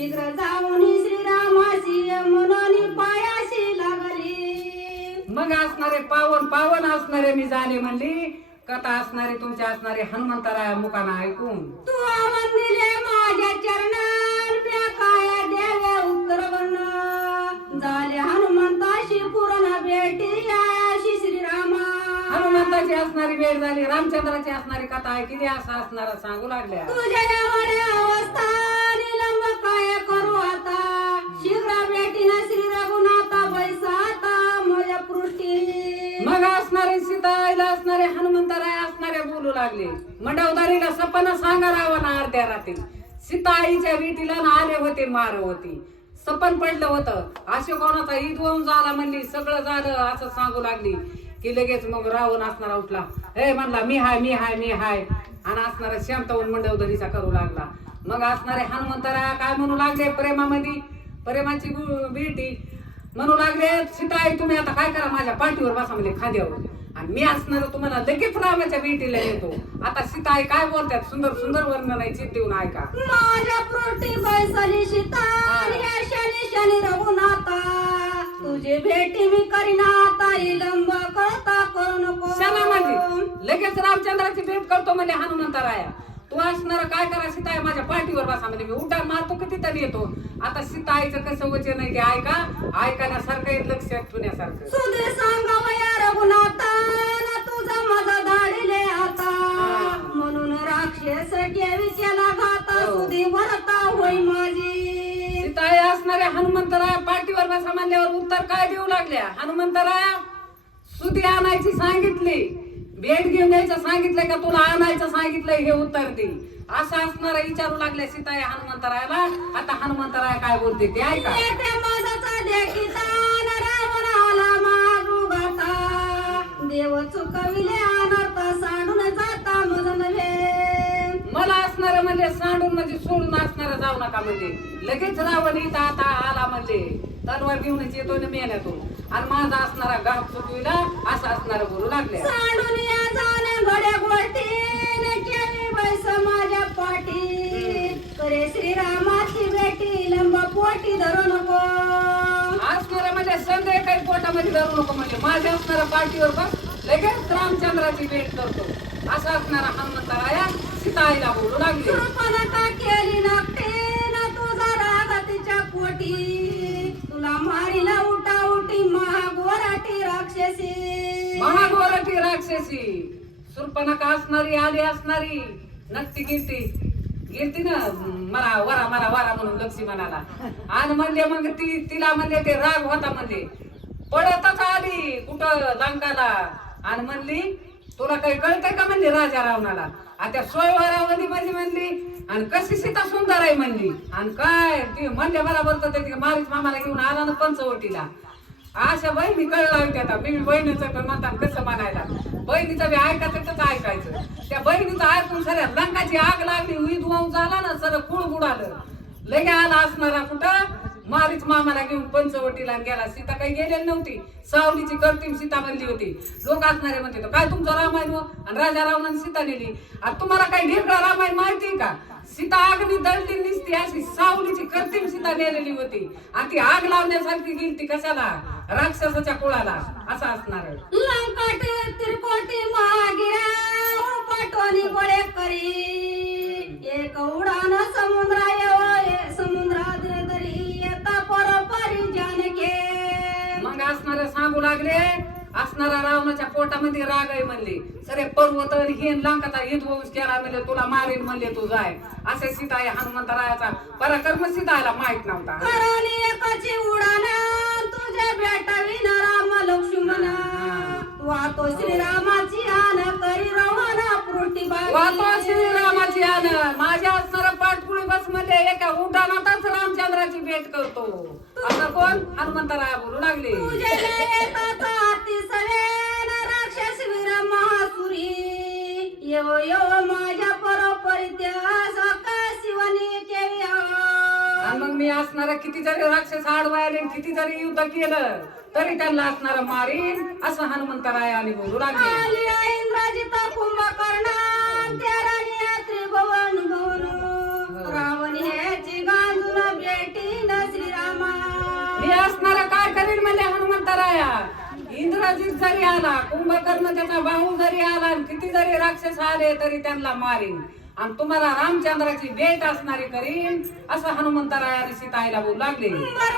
शीघ्र जाऊन श्रीरामाशी मनानी पायाशी लागली. मग असणारे पावन पावन असणारे मी जाणे म्हणली. कथा असणारे तुमचे असणारे हनुमंतराया मुखाना ऐकून. तू आवन दिले माझ्या चरणान म्या काय द्यावे उत्तर वर्ण झाले हनुमंताशी पूर्ण भेटी याशी श्रीरामा. हनुमंताची असणारी वेळ झाली रामचंद्राची असणारी कथा ऐकली असं असणारा सांगू लागल्या. तुझ्या हनुमंतराय असणारे बोलू लागले. मंडवदारीला सपन सांगा रावणा अर्ध्या रात्री. सीताईच्या विटीला ना आले होते मार होती. सपन पडलं होतं. असे कोणाचा ईद झाला म्हणली सगळं झालं असं सांगू लागली. की लगेच मग रावण असणारा उठला. हे म्हणला मी हाय मी हाय मी हाय. आणि असणारा शांतवन मंडवदरीचा करू लागला. मग असणारे हनुमंतराया काय म्हणू लागले प्रेमामध्ये? प्रेमाची गु- भेटी. म्हणू लागले सीताई तुम्ही आता काय करा? माझ्या पाठीवर बसा म्हणजे खाद्यावर. आणि मी असणार तुम्हाला लगेच रामाच्या भेटीला येतो. आता सीताई काय बोलतात? सुंदर सुंदर वर्णन आहे चित देऊन ऐका. माझ्या पृष्ठी बैसली सीता शनी शनी रघुनाथा. तुझी भेटी मी करीना विलंब करता करू नको क्षणामध्ये लगेच रामचंद्राची भेट करतो म्हणजे हनुमंतराया तू असणार काय करा सीताई माझ्या पाठीवर बसा म्हणजे मी उड्डाण मारतो किती तरी येतो आता सीताईचं कसं वचन आहे ते ऐका. ऐकण्यासारखं आहे, लक्षात ठेवण्यासारखं सुधे हो. हनुमंतराया पाठीवर बसा म्हणल्यावर उत्तर काय देऊ लागल्या? हनुमंतराया सुधी आणायची सांगितली. भेट घेऊन यायचं सांगितलंय का तुला आणायचं सांगितलंय हे उत्तर दे. असं असणार विचारू लागल्या सीताई हनुमंतरायाला. आता हनुमंतराया काय बोलते ते ऐका. देव चुकविले अनर्थ सांडून जाता मज नव्हे मला असणार म्हणजे सांडून म्हणजे सोडून असणार जाऊ नका म्हणजे. लगेच रावण इथं आता आला म्हणजे. तलवार घेऊनच येतो ना मेल्यातून आणि माझा असणारा गाव चुकविला असं असणार बोलू लागल्या. सांडून या जाणे घड्या गोष्टीने केली बैस माझ्या पाठी. करे श्रीरामाची बेटी लंब पोटी धरू नको. असणारा म्हणजे संदेह काही पोटामध्ये धरू नको म्हणजे. माझ्या असणाऱ्या पार्टीवर बस. लगेच रामचंद्राची भेट करतो. असं असणारा हनुमंतराया सीताईला बोलू लागले. कृपणता केली नकटे ना तुझा राग तिच्या पोटी. तुला मारीला उठा उठी महागोराटी राक्षसी. महागोरटी राक्षसी. सुरपणका असणारी आली असणारी नक्की गिरती. गिरती ना मला वरा मला वरा म्हणून लक्ष्मी म्हणाला. आणि म्हणले मग ती तिला म्हणले ते राग होता म्हणले. पडतच आली कुठं लंकाला. आणि म्हणली तुला काही कळतंय का? म्हणली राजा रावणाला. आता सोयवारावधी म्हणजे म्हणली आणि कशी सीता सुंदर आहे म्हणली. आणि काय? ती म्हणले बरोबर तर ते मारीच मामाला घेऊन आला ना पंचवटीला. अशा बहिणी कळला आता. मी बहिणीचं पण म्हणता कसं म्हणायला बहिणीचं बी ऐकायचं तर ऐकायचं. त्या बहिणीचं ऐकून सर रंगाची आग लागली. उईद वाहून झाला ना सर कुळ बुडालं लगे आला असणारा कुठं? मारीच मामाला घेऊन पंचवटीला गेला. सीता काही गेलेली नव्हती. सावलीची कर्तिम सीता बनली होती. लोक असणारे म्हणते काय तुमचं रामायण आणि राजा रावणाने सीता नेली. आता तुम्हाला काही ढेकळा रामायण माहिती का? सीता आगनी दळली निसती अशी सावलीची कर्तीम सीता नेलेली होती. आणि ती आग लावण्यासारखी गेली ती कशाला? राक्षसाच्या कुळाला. असं असणार आहे. लंकट महागिरा पाठवणी गोळे करी एक उडान समुद्र लागले असणारा रावणाच्या पोटामध्ये राग आहे म्हणले. सरे पर्वत हे लंकाचा हित वंश केला म्हणले तुला मारीन म्हणले तू जाय. असे सीता आहे हनुमंतरायाचा. पराक्रम सीताला माहीत नव्हता. तुझ्या भेटावी न राम लक्ष्मण. वातो श्रीरामाची आन करी रवाना पृष्ठी वातो श्रीरामाची आन माझ्या असणारा पाठपुळी बसमध्ये एका उड्डाणातच रामचंद्राची भेट करतो. कोण हनुमंतराया बोलू लागले. तुझे येतात हाती सवेन राक्षस वीर महासुरी. येव येव माझ्या परोपरी केवी आणि मग मी असणारा किती जरी राक्षस आडवायले किती जरी युद्ध केलं तरी त्यांना असणारा मारीन असं हनुमंतरायाने बोलू लागले. आली इंद्राजिता कुंभकर्ण त्या राणी म्हणजे इंद्रजित जरी आला कुंभकर्ण त्याचा भाऊ जरी आला आणि किती जरी राक्षस आले तरी त्यांना मारीन. आणि तुम्हाला रामचंद्राची भेट असणारी करीन असं हनुमंतरायाने सीताईला बोलू लागले.